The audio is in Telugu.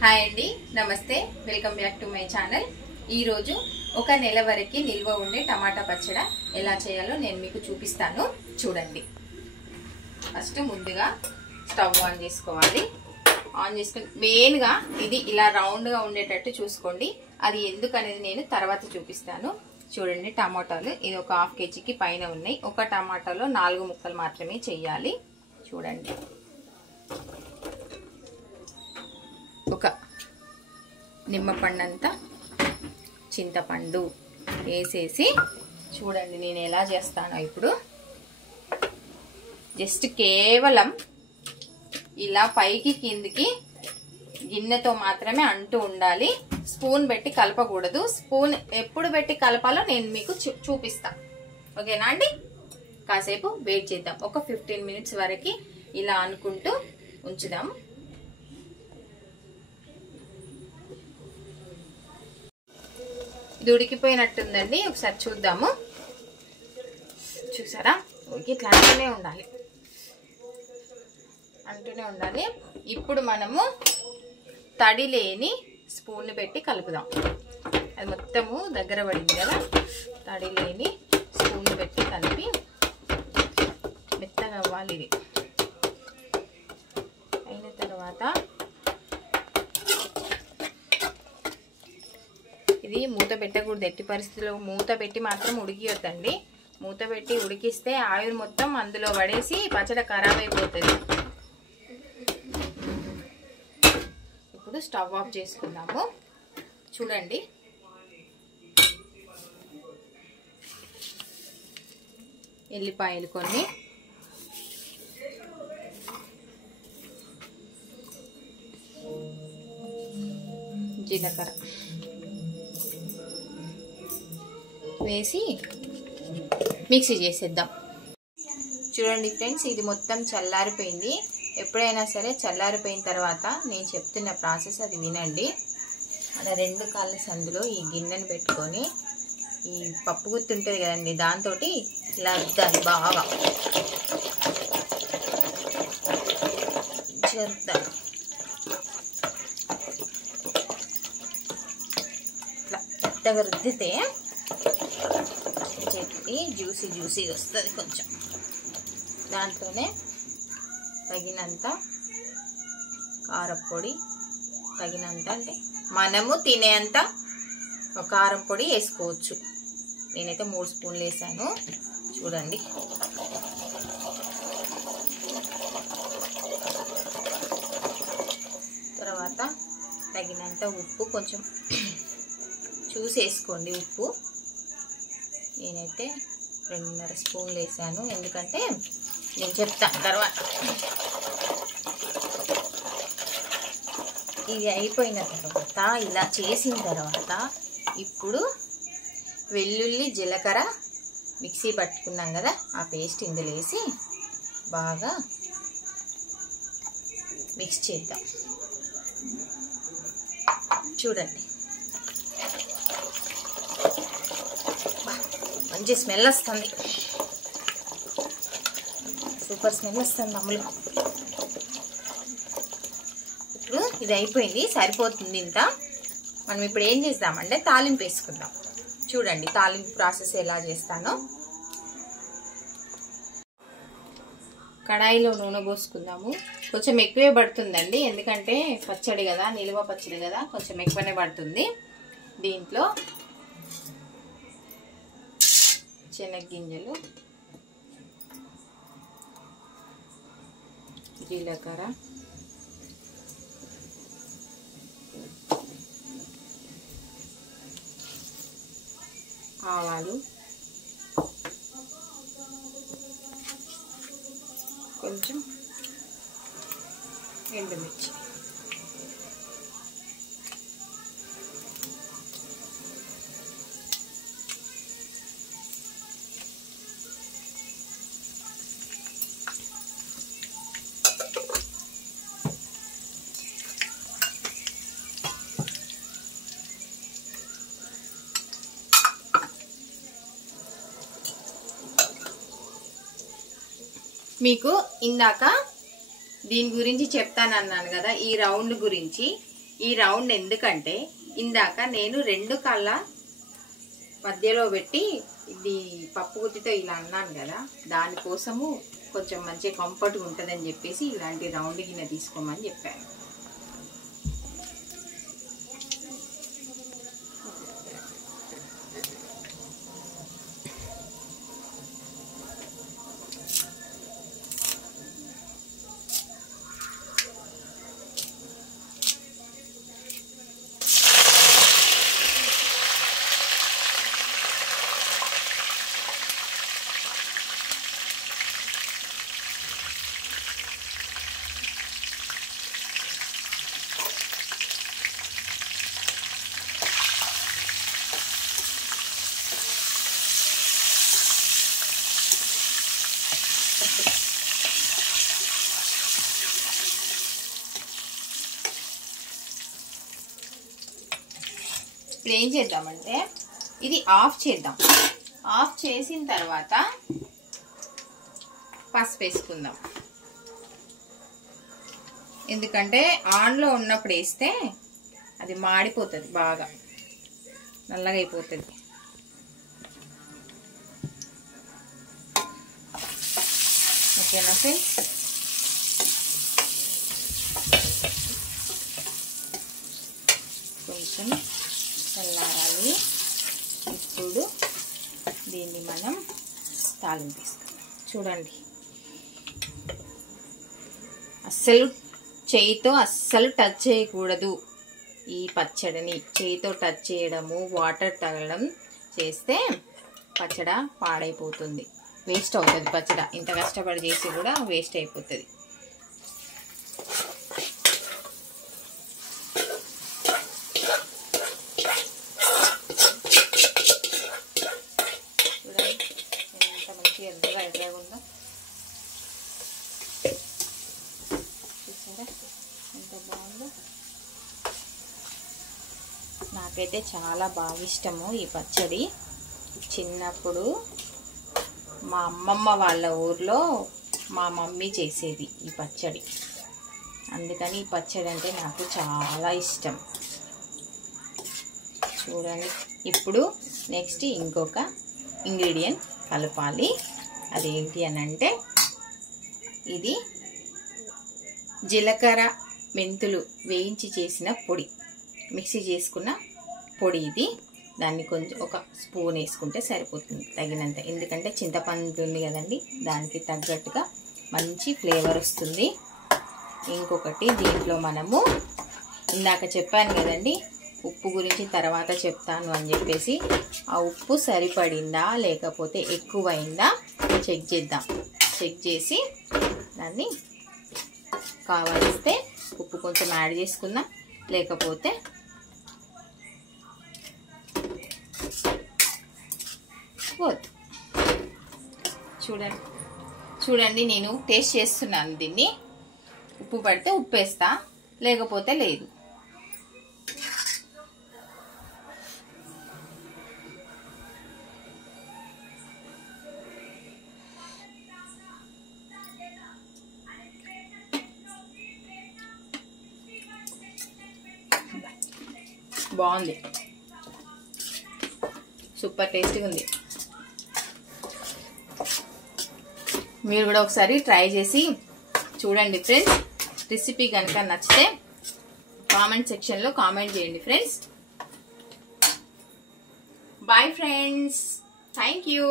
హాయ్ అండి, నమస్తే, welcome back to my channel. ఈరోజు ఒక నెల వరకు నిల్వ ఉండే టమాటా పచ్చడి ఎలా చేయాలో నేను మీకు చూపిస్తాను. చూడండి. ఫస్ట్ ముందుగా స్టవ్ ఆన్ చేసుకోవాలి. ఆన్ చేసుకుని మెయిన్గా ఇది ఇలా రౌండ్గా ఉండేటట్టు చూసుకోండి. అది ఎందుకనేది నేను తర్వాత చూపిస్తాను. చూడండి, టమాటాలు ఇది ఒక హాఫ్ కేజీకి పైన ఉన్నాయి. ఒక టమాటాలో 4 ముక్కలు మాత్రమే చేయాలి. చూడండి, ఒక నిమ్మపండంతా చింతపండు వేసేసి చూడండి నేను ఎలా చేస్తానో. ఇప్పుడు జస్ట్ కేవలం ఇలా పైకి కిందికి గిన్నెతో మాత్రమే అంటూ ఉండాలి. స్పూన్ పెట్టి కలపకూడదు. స్పూన్ ఎప్పుడు పెట్టి కలపాలో నేను మీకు చూపిస్తాను. ఓకేనా అండి? కాసేపు వెయిట్ చేద్దాం. ఒక 15 మినిట్స్ వరకు ఇలా అనుకుంటూ ఉంచుదాం. ఇది ఉడికిపోయినట్టుందండి. ఒకసారి చూద్దాము. చూసారా? ఇట్లా అంటూనే ఉండాలి. ఇప్పుడు మనము తడి లేని స్పూన్ పెట్టి కలుపుదాం. అది మొత్తము దగ్గర పడింది కదా. తడి లేని స్పూన్ పెట్టి కలిపి మెత్తగా అవ్వాలి. ఇది అయిన తర్వాత ఇది మూత పెట్టకూడదు. ఎట్టి పరిస్థితుల్లో మూత పెట్టి మాత్రం ఉడికియొద్దండి. మూత పెట్టి ఉడికిస్తే ఆవిరి మొత్తం అందులో పడేసి పచ్చడి ఖరాబ్ అయిపోతుంది. ఇప్పుడు స్టవ్ ఆఫ్ చేసుకుందాము. చూడండి, ఎల్లిపాయలు కొన్ని, జీలకర్ర వేసి మిక్సీ చేసేద్దాం. చూడండి ఫ్రెండ్స్, ఇది మొత్తం చల్లారిపోయింది. ఎప్పుడైనా సరే చల్లారిపోయిన తర్వాత నేను చెప్తున్న ప్రాసెస్ అది వినండి. మన 2 కాళ్ళ సందులో ఈ గిన్నెను పెట్టుకొని ఈ పప్పు గుత్తి ఉంటుంది కదండి, దాంతో ఇలా అద్దాలి. బాగా చేద్దాం. ఇట్లా పెద్దగా రుద్దితే చట్నీ జ్యూసీగా వస్తుంది. కొంచెం దాంట్లోనే తగినంత కారపొడి, తగినంత అంటే మనము తినేంత కారం పొడి వేసుకోవచ్చు. నేనైతే 3 స్పూన్లు వేసాను. చూడండి, తర్వాత తగినంత ఉప్పు, కొంచెం చూసి వేసుకోండి ఉప్పు. నేనైతే 2.5 స్పూన్లు వేసాను, ఎందుకంటే నేను చెప్తాను తర్వాత. ఇది అయిపోయిన తర్వాత, ఇలా చేసిన తర్వాత ఇప్పుడు వెల్లుల్లి జీలకర్ర మిక్సీ పట్టుకున్నాం కదా, ఆ పేస్ట్ ఇందులో వేసి బాగా మిక్స్ చేద్దాం. చూడండి, మంచి స్మెల్ వస్తుంది. సూపర్ స్మెల్ వస్తుంది అమ్ములు. ఇప్పుడు ఇది అయిపోయింది, సరిపోతుంది ఇంత. మనం ఇప్పుడు ఏం చేద్దామంటే తాలింపు వేసుకుందాం. చూడండి తాలింపు ప్రాసెస్ ఎలా చేస్తానో. కడాయిలో నూనె పోసుకుందాము. కొంచెం ఎక్కువే పడుతుందండి, ఎందుకంటే పచ్చడి కదా, నిల్వ పచ్చడి కదా, కొంచెం ఎక్కువనే పడుతుంది. దీంట్లో శనగగింజలు, జీలకర్ర, ఆవాలు, కొంచెం ఎండుమిర్చి, మీకు ఇందాక దీని గురించి చెప్తానన్నాను కదా, ఈ రౌండ్ గురించి. ఈ రౌండ్ ఎందుకంటే ఇందాక నేను 2 కాళ్ళ మధ్యలో పెట్టి ఇది పప్పు గుత్తితో ఇలా అన్నాను కదా, దానికోసము కొంచెం మంచి కంఫర్ట్గా ఉంటుందని చెప్పేసి ఇలాంటి రౌండ్ గిన్నె తీసుకోమని చెప్పాను. ఇప్పుడు ఏం చేద్దామంటే ఇది ఆఫ్ చేద్దాం. ఆఫ్ చేసిన తర్వాత పసుపు వేసుకుందాం. ఎందుకంటే ఆన్లో ఉన్నప్పుడు వేస్తే అది మాడిపోతుంది, బాగా నల్లగా అయిపోతుంది. ఓకేనా ఫ్రెండ్స్? కొంచెం చల్లారాలి. ఇప్పుడు దీన్ని మనం తాలింపు తీసుకుందాం. చూడండి, చేయితో అస్సలు టచ్ చేయకూడదు. ఈ పచ్చడిని చేయితో టచ్ చేయడము, వాటర్ తగలడం చేస్తే పచ్చడ పాడైపోతుంది, వేస్ట్ అవుతుంది. పచ్చడ ఇంత కష్టపడి చేసి కూడా వేస్ట్ అయిపోతుంది. ఎర్రగా చూసారా ఎంత బాగుందో. నాకైతే చాలా బాగా ఇష్టము ఈ పచ్చడి. చిన్నప్పుడు మా అమ్మమ్మ వాళ్ళ ఊర్లో మా మమ్మీ చేసేది ఈ పచ్చడి, అందుకని ఈ పచ్చడి అంటే నాకు చాలా ఇష్టం. చూడండి, ఇప్పుడు నెక్స్ట్ ఇంకొక ఇంగ్రీడియంట్ కలపాలి. అదేంటి అని అంటే ఇది జీలకర్ర మెంతులు వేయించి చేసిన పొడి, మిక్సీ చేసుకున్న పొడి ఇది. దాన్ని కొంచెం ఒక స్పూన్ వేసుకుంటే సరిపోతుంది తగినంత, ఎందుకంటే చింతపండు ఉంది కదండి, దానికి తగ్గట్టుగా మంచి ఫ్లేవర్ వస్తుంది. ఇంకొకటి దీంట్లో మనము ఇందాక చెప్పాను కదండి, ఉప్పు గురించి తర్వాత చెప్తాను అని చెప్పేసి, ఆ ఉప్పు సరిపడిందా లేకపోతే ఎక్కువైందా చెక్ చేద్దాం. చెక్ చేసి దాన్ని కావాలిస్తే ఉప్పు కొంచెం యాడ్ చేసుకుందాం, లేకపోతే వద్దు. చూడండి నేను టేస్ట్ చేస్తున్నాను దీన్ని. ఉప్పు పడితే ఉప్పు వేస్తా, లేకపోతే లేదు. బాగుంది, సూపర్ టేస్టీగా ఉంది. మీరు కూడా ఒకసారి ట్రై చేసి చూడండి ఫ్రెండ్స్. రెసిపీ కనుక నచ్చితే కామెంట్ సెక్షన్లో కామెంట్ చేయండి friends. Boy friends, thank you.